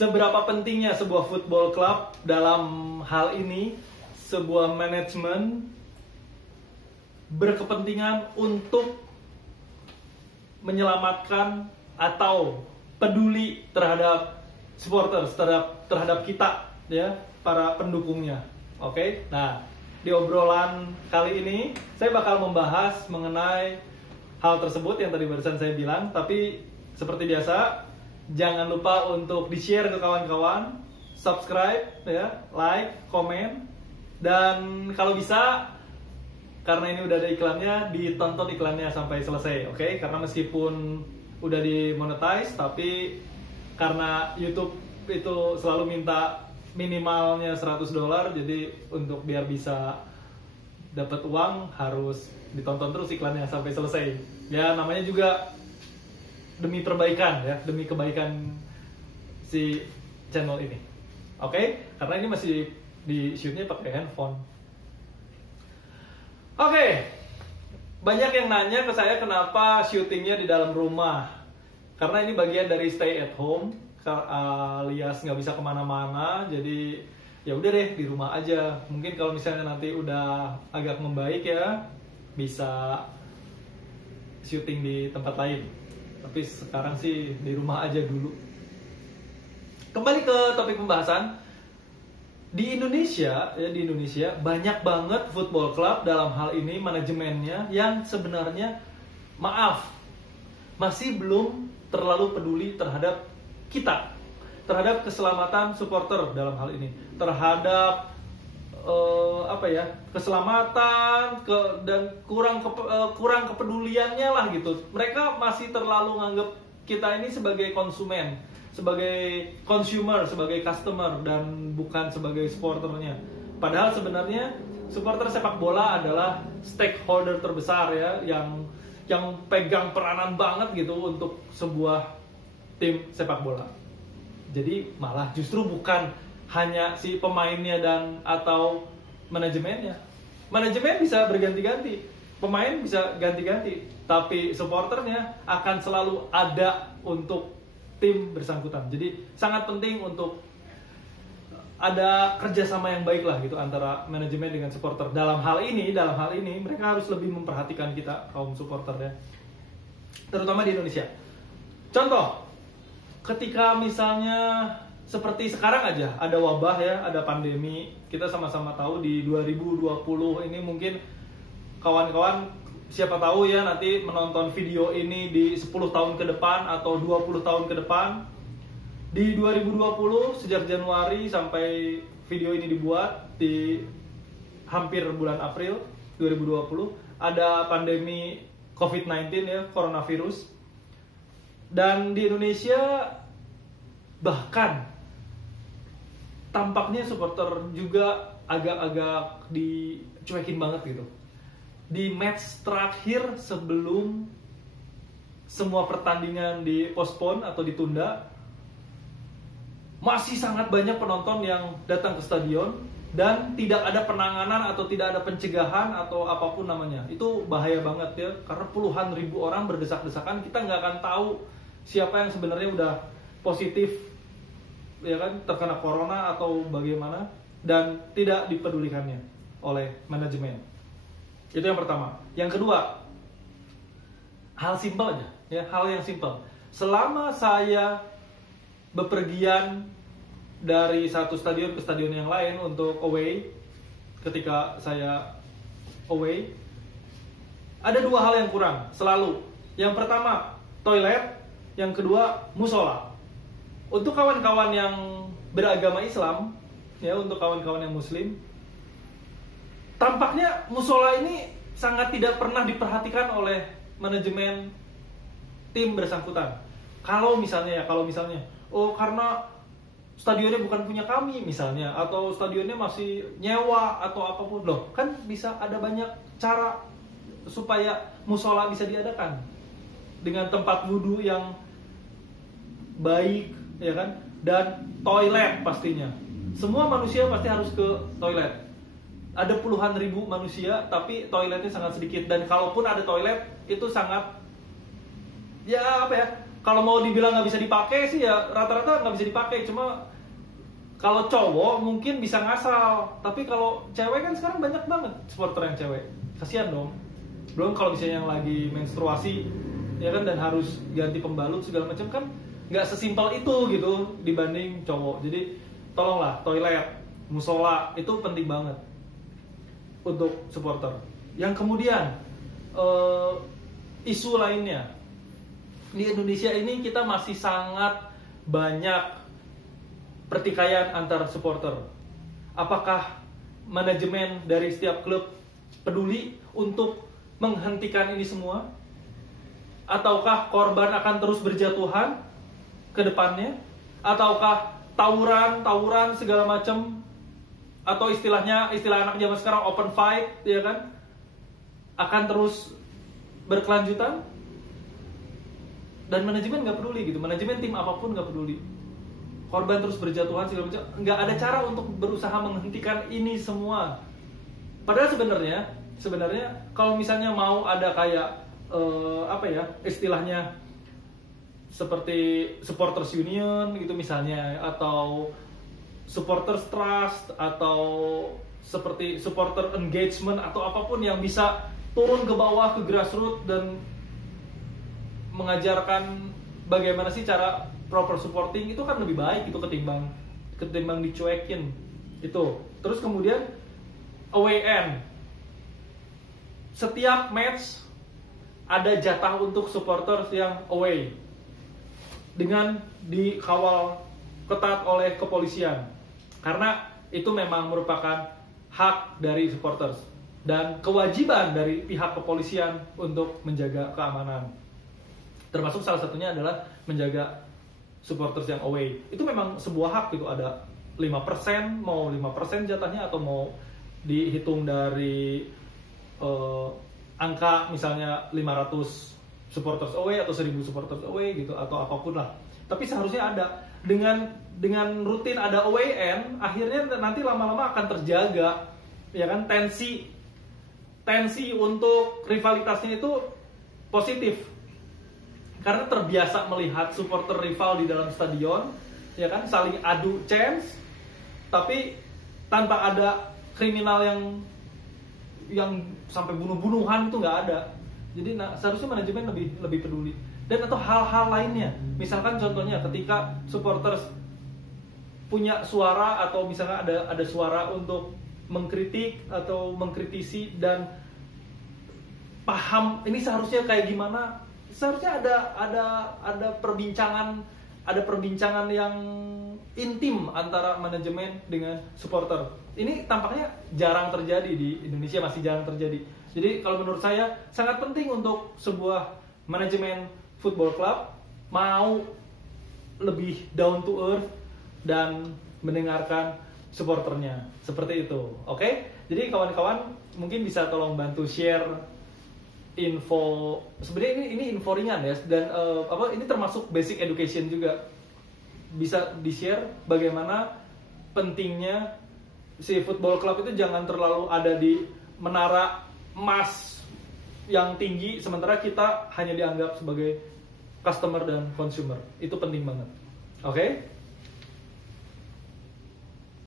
seberapa pentingnya sebuah football club dalam hal ini, sebuah manajemen berkepentingan untuk menyelamatkan atau peduli terhadap supporters, terhadap kita, ya, para pendukungnya. Oke, nah di obrolan kali ini saya bakal membahas mengenai hal tersebut yang tadi barusan saya bilang. Tapi seperti biasa, jangan lupa untuk di-share ke kawan-kawan, subscribe, ya, like, komen, dan kalau bisa, karena ini udah ada iklannya, ditonton iklannya sampai selesai, oke? Karena meskipun udah dimonetize, tapi karena YouTube itu selalu minta minimalnya $100, jadi untuk biar bisa dapat uang harus ditonton terus iklannya sampai selesai. Ya, namanya juga demi perbaikan, ya, demi kebaikan si channel ini. Oke? Karena ini masih di shootnya pakai handphone. Oke. Banyak yang nanya ke saya kenapa syutingnya di dalam rumah. Karena ini bagian dari stay at home, alias nggak bisa kemana-mana, jadi ya udah deh di rumah aja. Mungkin kalau misalnya nanti udah agak membaik, ya, bisa syuting di tempat lain. Tapi sekarang sih di rumah aja dulu. Kembali ke topik pembahasan. Di Indonesia, ya, di Indonesia banyak banget football club dalam hal ini manajemennya yang sebenarnya, maaf, masih belum terlalu peduli terhadap kita, terhadap keselamatan supporter dalam hal ini, terhadap keselamatan dan kurang kepeduliannya lah gitu. Mereka masih terlalu nganggap kita ini sebagai konsumen, sebagai consumer, sebagai customer, dan bukan sebagai supporternya. Padahal sebenarnya supporter sepak bola adalah stakeholder terbesar, ya, yang pegang peranan banget gitu untuk sebuah tim sepak bola. Jadi malah justru bukan hanya si pemainnya dan atau manajemennya. Manajemen bisa berganti-ganti, pemain bisa ganti-ganti, tapi supporternya akan selalu ada untuk tim bersangkutan. Jadi sangat penting untuk ada kerjasama yang baik lah gitu antara manajemen dengan supporter. Dalam hal ini mereka harus lebih memperhatikan kita kaum supporter, ya, terutama di Indonesia. Contoh, ketika misalnya seperti sekarang aja ada wabah, ya, ada pandemi. Kita sama-sama tahu di 2020 ini mungkin kawan-kawan siapa tahu, ya, nanti menonton video ini di 10 tahun ke depan atau 20 tahun ke depan. Di 2020 sejak Januari sampai video ini dibuat di hampir bulan April 2020 ada pandemi COVID-19, ya, coronavirus. Dan di Indonesia bahkan tampaknya supporter juga agak-agak dicuekin banget gitu. Di match terakhir sebelum semua pertandingan dipospon atau ditunda, masih sangat banyak penonton yang datang ke stadion dan tidak ada penanganan atau tidak ada pencegahan atau apapun namanya. Itu bahaya banget, ya, karena puluhan ribu orang berdesak-desakan. Kita nggak akan tahu siapa yang sebenarnya udah positif, ya kan, terkena corona atau bagaimana, dan tidak dipedulikannya oleh manajemen. Itu yang pertama. Yang kedua, hal simpel aja, ya, hal yang simpel. Selama saya bepergian dari satu stadion ke stadion yang lain untuk away, ketika saya away, ada dua hal yang kurang selalu. Yang pertama, toilet. Yang kedua, musola. Untuk kawan-kawan yang beragama Islam, ya, untuk kawan-kawan yang Muslim, tampaknya musola ini sangat tidak pernah diperhatikan oleh manajemen tim bersangkutan. Kalau misalnya, oh karena stadionnya bukan punya kami misalnya, atau stadionnya masih nyewa atau apapun, loh, kan bisa ada banyak cara supaya musola bisa diadakan dengan tempat wudhu yang baik, ya kan, dan toilet pastinya. Semua manusia pasti harus ke toilet. Ada puluhan ribu manusia, tapi toiletnya sangat sedikit. Dan kalaupun ada toilet, itu sangat, ya, apa ya, kalau mau dibilang nggak bisa dipakai sih ya rata-rata nggak bisa dipakai. Cuma kalau cowok mungkin bisa ngasal, tapi kalau cewek kan sekarang banyak banget supporter yang cewek. Kasihan dong. Belum kalau misalnya yang lagi menstruasi ya kan, dan harus ganti pembalut segala macam kan, nggak sesimpel itu gitu dibanding cowok. Jadi tolonglah, toilet, musola itu penting banget untuk supporter. Yang kemudian isu lainnya, di Indonesia ini kita masih sangat banyak pertikaian antar supporter. Apakah manajemen dari setiap klub peduli untuk menghentikan ini semua? Ataukah korban akan terus berjatuhan ke depannya? Ataukah tawuran segala macam, atau istilah anak zaman sekarang open fight ya kan, akan terus berkelanjutan? Dan manajemen nggak peduli gitu, manajemen tim apapun nggak peduli. Korban terus berjatuhan segala macam, nggak ada cara untuk berusaha menghentikan ini semua. Padahal sebenarnya kalau misalnya mau ada kayak istilahnya seperti supporters union gitu misalnya, atau supporters trust, atau seperti supporter engagement, atau apapun yang bisa turun ke bawah ke grassroots dan mengajarkan bagaimana sih cara proper supporting, itu kan lebih baik itu ketimbang dicuekin itu. Terus kemudian away end, setiap match ada jatah untuk supporters yang away dengan dikawal ketat oleh kepolisian, karena itu memang merupakan hak dari supporters dan kewajiban dari pihak kepolisian untuk menjaga keamanan. Termasuk salah satunya adalah menjaga supporters yang away. Itu memang sebuah hak gitu, ada 5%, mau 5% jatahnya, atau mau dihitung dari angka misalnya 500 supporters away atau 1000 supporters away gitu, atau apapun lah. Tapi seharusnya ada, dengan rutin ada away end, akhirnya nanti lama-lama akan terjaga ya kan, tensi untuk rivalitasnya itu positif. Karena terbiasa melihat supporter rival di dalam stadion, ya kan, saling adu chance, tapi tanpa ada kriminal yang sampai bunuh-bunuhan, itu nggak ada. Jadi seharusnya manajemen lebih peduli. Dan atau hal-hal lainnya, misalkan contohnya ketika supporters punya suara, atau misalnya ada suara untuk mengkritik atau mengkritisi dan paham ini seharusnya kayak gimana. Seharusnya ada perbincangan yang intim antara manajemen dengan supporter. Ini tampaknya jarang terjadi di Indonesia, masih jarang terjadi. Jadi kalau menurut saya sangat penting untuk sebuah manajemen football club mau lebih down to earth dan mendengarkan supporternya, seperti itu. Oke? Jadi kawan-kawan mungkin bisa tolong bantu share info. Sebenarnya ini info ringan ya, dan ini termasuk basic education juga. Bisa di-share bagaimana pentingnya si football club itu jangan terlalu ada di menara emas yang tinggi, sementara kita hanya dianggap sebagai customer dan consumer. Itu penting banget. Oke?